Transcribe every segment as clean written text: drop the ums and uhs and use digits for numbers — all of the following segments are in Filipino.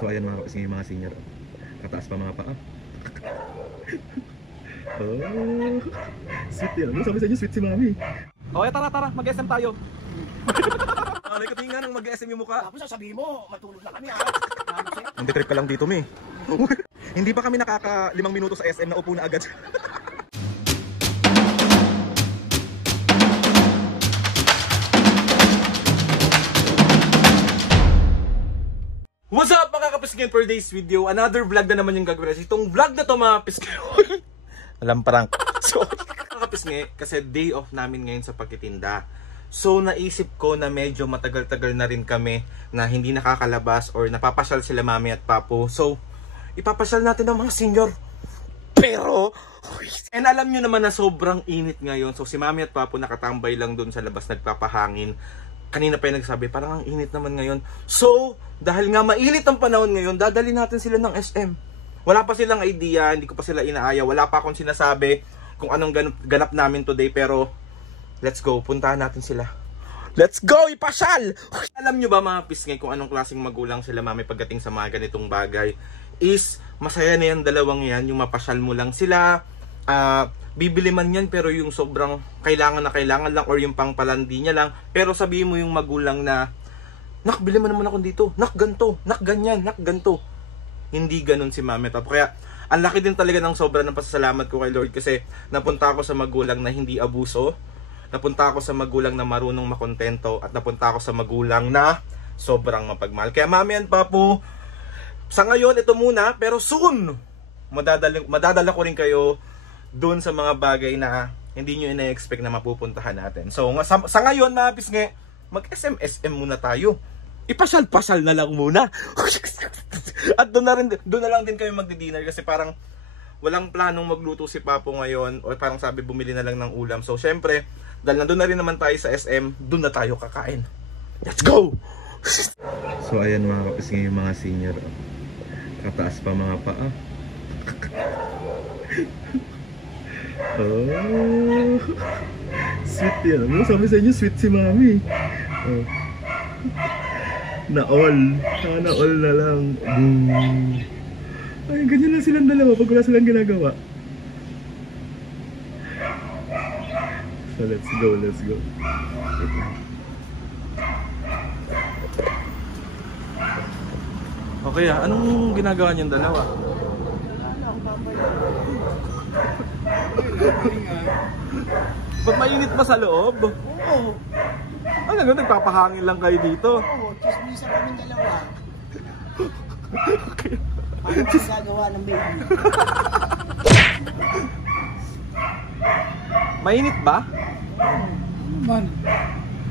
So ayan mga kapis yung mga senior. Kataas pa mga paa. Oh, sweet yan. Ano sabi sa inyo? Sweet si mami. Okay, tara, mag-SM tayo. Alay ko tingin ng mag-SM yung mukha. Tapos sasabihin mo, matulog na kami ha. Hindi trip ka lang dito, mi. Hindi pa kami nakaka 5 minuto sa SM na upo na agad. What's up mga kapiskin, for today's video? Another vlog na naman yung gagawin natin. Itong vlog na to mga piskin. Alam parang. So, mga kapiskin, kasi day off namin ngayon sa pagtitinda. So, naisip ko na medyo matagal-tagal na rin kami na hindi nakakalabas or napapasyal sila mami at papo. So, ipapasyal natin ng mga senior. Pero, and alam nyo naman na sobrang init ngayon. So, si mami at papo nakatambay lang dun sa labas nagpapahangin. Kanina pa yung nagsabi, parang ang init naman ngayon. So, dahil nga mainit ang panahon ngayon, dadali natin sila ng SM. Wala pa silang idea, hindi ko pa sila inaaya, wala pa akong sinasabi kung anong ganap namin today. Pero, let's go, puntahan natin sila. Let's go, ipasyal! Alam nyo ba mga pisngay kung anong klaseng magulang sila mami pagdating sa mga ganitong bagay? Is, masaya na yan dalawang yan, yung mapasyal mo lang sila. Bibili man yan pero yung sobrang kailangan lang or yung pangpalandi niya lang. Pero sabihin mo yung magulang na, nak, bili mo naman ako dito, nak ganto, nak ganyan, nak ganto. Hindi ganun si mami at papo. Kaya ang laki din talaga ng sobra ng pasasalamat ko kay Lord kasi napunta ako sa magulang na hindi abuso. Napunta ako sa magulang na marunong makontento at napunta ako sa magulang na sobrang mapagmahal. Kaya mami and papo, sa ngayon ito muna, pero soon madadala ko rin kayo doon sa mga bagay na hindi nyo ina-expect na mapupuntahan natin. So, sa ngayon, mga pisnge, mag-SM muna tayo. Ipasyal-pasyal na lang muna. At doon na lang din kami magdi-dinner kasi parang walang planong magluto si Papo ngayon o parang sabi bumili na lang ng ulam. So, syempre, dahil nandun na rin naman tayo sa SM, doon na tayo kakain. Let's go! So, ayan mga kapisnge yung mga senior. Kataas pa mga paa. Oh, sweet yan. Ano sabi sa inyo? Sweet si mami. Oh. Na-all. Sana all na lang. Boom. Ay, ganyan lang silang dalawa pag wala silang ginagawa. So, let's go, let's go. Okay, anong ginagawa niyong dalawa? Ba't mainit pa sa loob? Oo. Ano, nagpapahangin lang kayo dito? Oo, chismisa kami dalawa. Paano ka gagawa ng baby? Mainit ba? Man.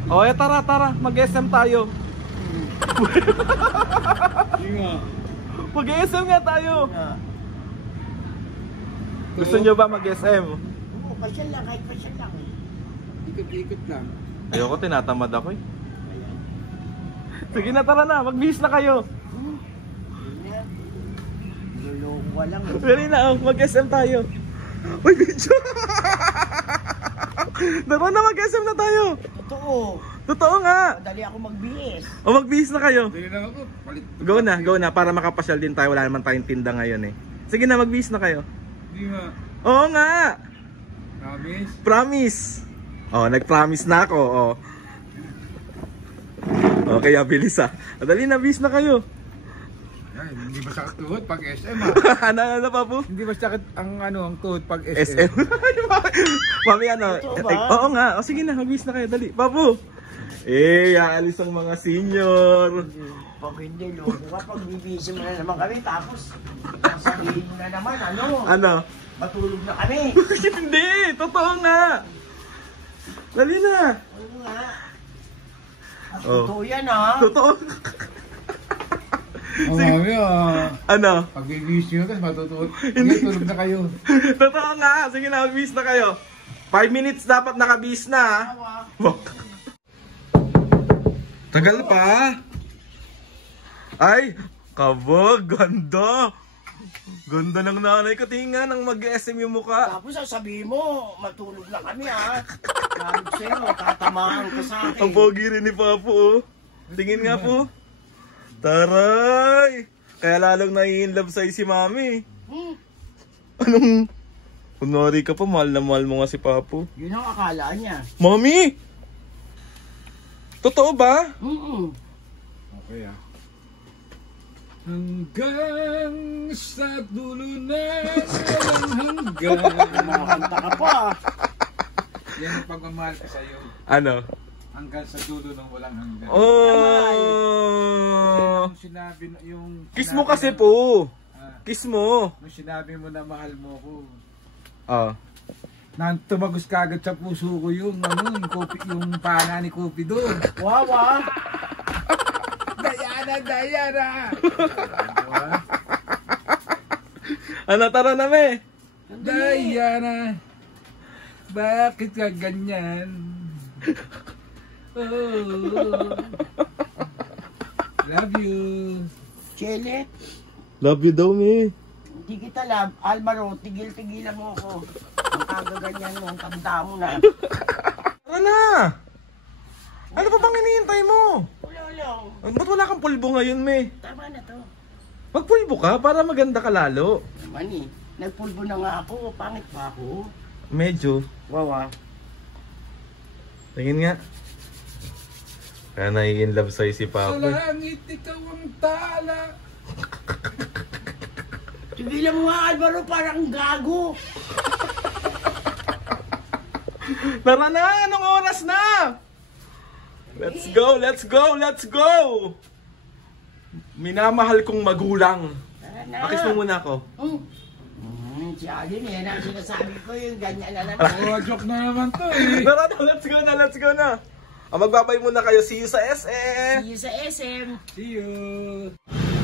O, tara, mag-SM tayo. Mag-SM nga tayo. Gusto nyo ba mag-SM? Oo, pasyal lang, kahit pasyal lang. Ikot-ikot lang. Ayoko, tinatamad ako eh. Sige na, tara na, magbihis na kayo. Lulong lang. Dali na, mag-SM tayo. Uy, video! Tara na, mag-SM na tayo. Totoo. Totoo nga. Madali ako magbihis. O, magbihis na kayo. Dali lang ako. Go na, para makapasyal din tayo. Wala naman tayong tinda ngayon eh. Sige na, magbihis na kayo. Hindi nga. Oo nga. Promise? Promise. Oh, nag-promise na ako. Oh. Okay, bilis ah. Dali na, bis na kayo. Yan, hindi ba sakit tuhod pag SM ah? Ano pa po? Hindi ba sakit ang tuhod pag SM. Mami, ano? Oo nga. O sige na, magbis na kayo. Dali. Papo. Aalis ang mga senior. Pag hindi, loko ka, pag bibisi mo na naman kami, tapos sasabihin mo na naman, Ano? matulog na kami. Hindi, totoo nga. Dali na. Ano nga? At Oh. totoo yan ha. Totoo. Sige. Ano? Pag bibisi nyo, tapos matutulog. Hindi, tulog na kayo. Totoo nga. Sige na, magbis na kayo. 5 minutes dapat nakabis na ha. Tagal pa. Ay, kabog, ganda. Ganda ng nanay ko. Tingnan ang mag-SM yung mukha. Tapos sasabihin mo, matulog na kami ha. Sabi ko sa'yo, tatamaan ka sa akin. Ang pogi rin ni Papo. Tingin nga po. Taray. Kaya lalong nai-inlove sa'yo si Mami. Hmm. Anong... Kunwari ka pa, mahal na mahal mo nga si Papo. Yun ang akala niya. Mami! Totoo ba? Okay ah. Hanggang sa dulo na walang hanggang. Makakanta ka pa. Yan ang pagmamahal ko sa'yo. Ano? Hanggang sa dulo ng walang hanggan. Oh! Yung sinabi, yung... Kiss mo kasi po. Kiss mo. Nung sinabi mo na mahal mo ko. Oh. Tumagos kagad sa puso ko yung yung pana ni Kopi doon. Wow, ah. Diana! Ano, tara na, me? Diana, bakit ka ganyan? Oh, love you. Chelet, Love you daw, me. hindi kita love. Alvaro, tigil-tigilan mo ako. Ang kagaganyan mo, ang tanda mo na. Tara na! Ano pa bang hinihintay mo? Wala lang. Ba't wala kang pulbo ngayon, me? Tama na to. Magpulbo ka para maganda ka lalo. Mani, nagpulbo na nga ako. Pangit pa ako. Medyo. Wow, ah. Tingin nga. Kaya nai-inlove sa'yo si Sa Papo. langit, ikaw ang tala. Tigilan mo nga, Alvaro, parang gago. Tara na! Anong oras na? Let's go! Let's go! Let's go! Minamahal kong magulang. Tara na. Pakis mo muna ako. Si Alin, yan ang sinasabi ko, yung ganyan na naman. Oh, joke na naman to eh. Tara na! Let's go na! Let's go na! Magbabay muna kayo. See you sa SM! See you sa SM. See you.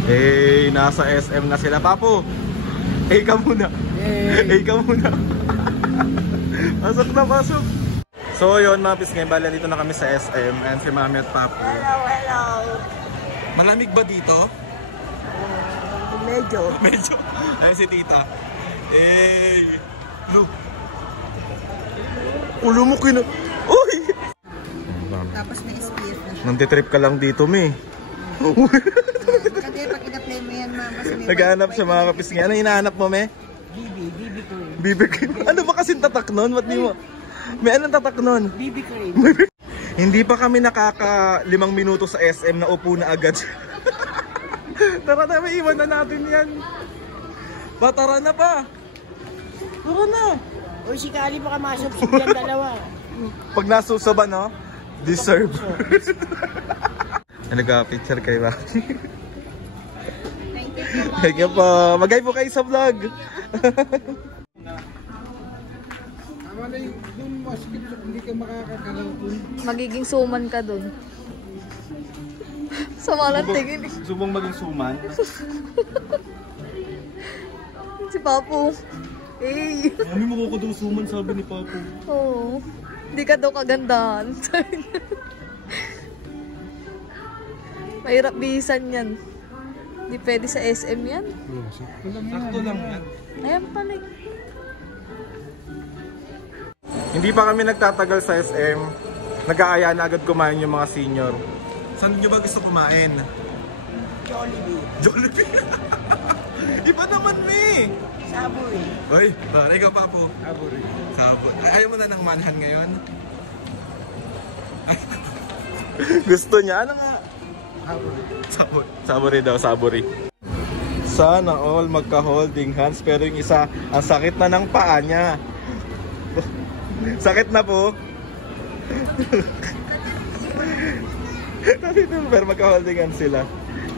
Eh, nasa SM na sila, Papo. Eh, ka muna. Eh, ka muna. Pasok na, pasok. So, yun mga pisngay, bala dito na kami sa SM and si Mami at Papo. Hello. Malamig ba dito? Medyo. Medyo. Ay, si Tita. Eh, look. Ulo mo kina... Uy! Tapos may SPF na siya. Nantitrip ka lang dito, me. Kasi pag ina-play mo yan, ma'am, kasi may Naghahanap white sa mga kapisngay. Ano hinahanap mo, me? BB cream. BB cream. Ano ba kasing tatak nun? Ba't di mo... May anong tatak nun? BB cream. Hindi pa kami nakaka 5 minuto sa SM na upo na agad. Tara na, may iwan na natin yan. Tara na pa. Tara na. Uy, si Kali baka masubsub yan dalawa. Pag nasusuba, no? Deserve. Nag-picture kayo ba? Thank you po. Mag-hi po kayo sa vlog. Tama na yung maskip, hindi ka makakagalaw dun. Magiging suman ka dun. Sama lang tingin. Subong maging suman. Si Papo. Eh. Mami, mukha ko daw suman, sabi ni Papo. Oo. Hindi ka daw kagandahan. Mahirap bihisan yan. Hindi pwede sa SM yan. Sakto lang yan. Ayan pala. Hindi pa kami nagtatagal sa SM. Nag-aaya na agad kumain yung mga senior. Saan nyo ba gusto kumain? Jollibee. Jollibee! Iba naman, me! Saboy. Uy, pare ka, Papo. Aburi. Sabot. Ayaw mo na ng manhan ngayon? Gusto niya? Ano nga? Sabot. Sabori daw, sabori. Sana all magka-holding hands pero yung isa, ang sakit na ng paa niya. Sakit na po. Pero magka-holding hands sila.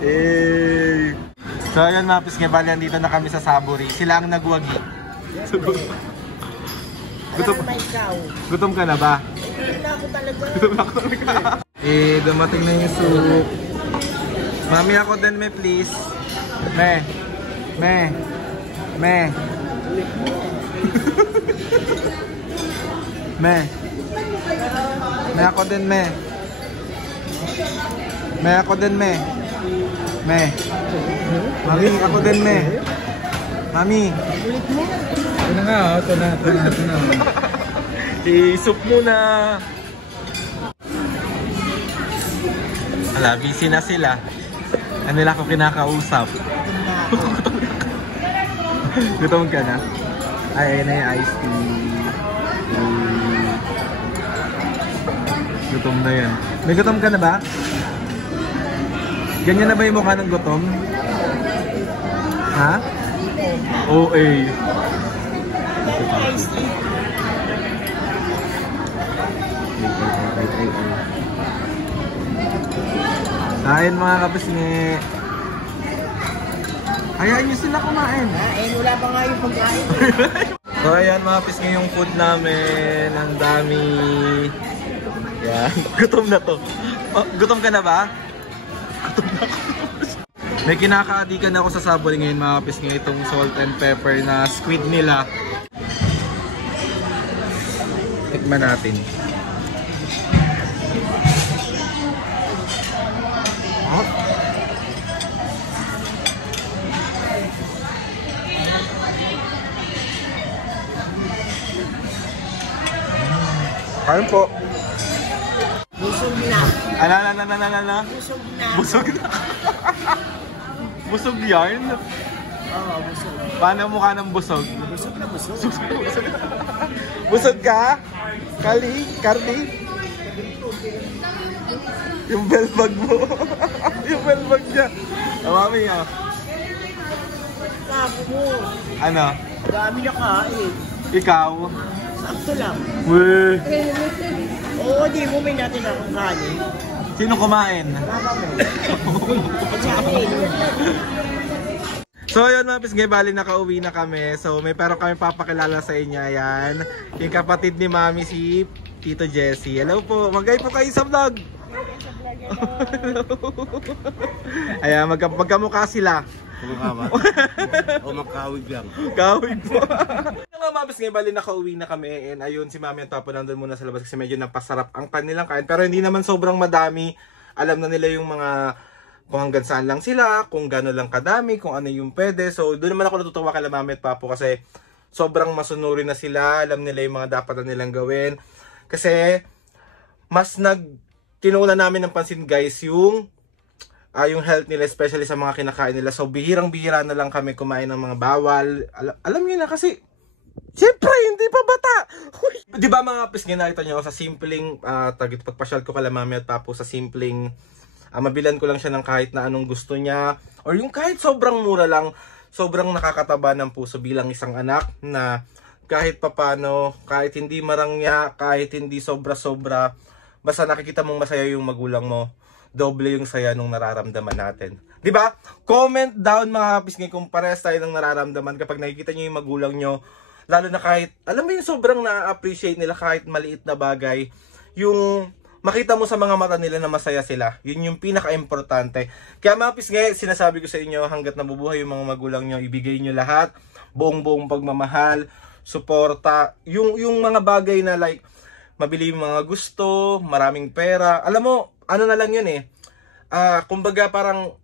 Eh. So ayan mga pisngebalian, dito na kami sa Sabori. Sila ang nagwagi. Alam mo ikaw. Gutom ka na ba? Hindi na ako talaga. Gutom na ako talaga. Eh, dumating na yung soup. Mami, ako din, me, please. Me. Me. Me. Me. Me, ako din, me. Me, ako din, me. Me. Mami, ako din, me. Mami. Ito na nga, ito na. I-soup muna. Ala, busy na sila. Ano nila ako kinakausap. Gutom ka na? Ay, ayun na yung iced tea. Gutom na yan. May gutom ka na ba? Ganyan na ba yung mukha ng gutom? Ha? Oo, eh. Kain mga kapisngi. Hayaan nyo sila kumain. Wala pa nga yung pagkain. So ayan mga pisngi yung food namin. Ang dami. Yan. Gutom na to. Oh, gutom ka na ba? Gutom na ako. May kinakaadikan ako sa saboli ngayon mga pisngi. Itong salt and pepper na squid nila. Tikman natin. Kain po. Busog na. Ala. Busog na. Busog na. Busog yarn? Oo, busog. Paano mukha ng busog? Busog na busog. Busog ka? Cardi? Yung bellbag mo. Yung bellbag niya. Mami ah. Sabi mo. Ano? Dami na kain. Ikaw? Sakto lang. Weh. Oo, di mo may natin akong kanin. Sino kumain? Papa mo. Kanin. So ayun mga pisngay, bali nakauwi na kami. So may pero kami papakilala sa inyo. Ayan, yung kapatid ni Mami si Tito Jessie. Hello po, magay po kayo sa vlog. Ayan, magkamukha sila. O makawig lang. Kawig po. Yung mga mabis ngayon, bali nakauwi na kami. And ayun, si Mami at Papa nandun muna sa labas kasi medyo napasarap ang kanilang kain. Pero hindi naman sobrang madami. Alam na nila yung mga kung hanggang saan lang sila, kung gano'n lang kadami, kung ano yung pwede. So doon naman ako natutuwa kay Mami at Papa kasi sobrang masunuri na sila. Alam nila yung mga dapat na nilang gawin. Kasi mas tinuunan namin ng pansin guys yung health nila, especially sa mga kinakain nila. So bihirang-bihira na lang kami kumain ng mga bawal. Alam niyo na kasi siyempre hindi pa bata. Di ba mga pisngay, nakita niyo sa simpleng pagpasyal ko kala Mami at Papo, sa simpleng mabilan ko lang siya ng kahit na anong gusto niya, or yung kahit sobrang mura lang, sobrang nakakataba ng puso bilang isang anak na kahit papano, kahit hindi marangya, kahit hindi sobra-sobra, basta nakikita mong masaya yung magulang mo, doble yung saya nung nararamdaman natin. Di ba? Comment down mga pisngay kung parehas tayo ng nararamdaman kapag nakikita niyo yung magulang nyo, lalo na kahit, alam mo yung sobrang na-appreciate nila kahit maliit na bagay, yung makita mo sa mga mata nila na masaya sila. Yun yung pinaka-importante. Kaya mga pisngay, sinasabi ko sa inyo, hanggat nabubuhay yung mga magulang nyo, ibigay nyo lahat, buong-buong pagmamahal, suporta, yung mga bagay na like, mabili yung mga gusto, maraming pera. Alam mo, ano na lang yun eh. Kumbaga parang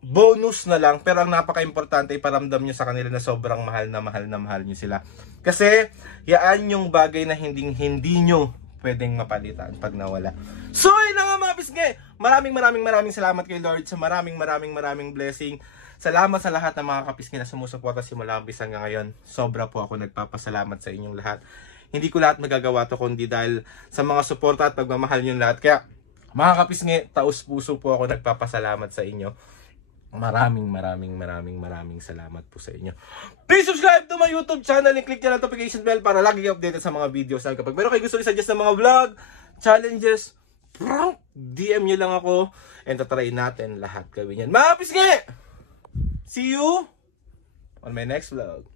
bonus na lang, pero ang napaka-importante iparamdam nyo sa kanila na sobrang mahal na mahal nyo sila. Kasi, yaan yung bagay na hindi nyo pwedeng mapalitan pag nawala. So, yun na nga mga pisngay. Maraming salamat kay Lord sa maraming blessing. Salamat sa lahat ng mga kapisngay na sumusuporta simula umpisa hanggang ngayon. Sobra po ako nagpapasalamat sa inyong lahat. Hindi ko lahat magagawa to kundi dahil sa mga suporta at pagmamahal nyo lahat. Kaya, mga kapisngay, taos puso po ako nagpapasalamat sa inyo. Maraming salamat po sa inyo. Please subscribe to my YouTube channel and click the notification bell para lagi kayo updated sa mga videos. Kapag meron kayo gusto i-suggest ng mga vlog, challenges, prank, DM nyo lang ako and tatry natin lahat gawin yan. Mga pisngay! See you on my next vlog.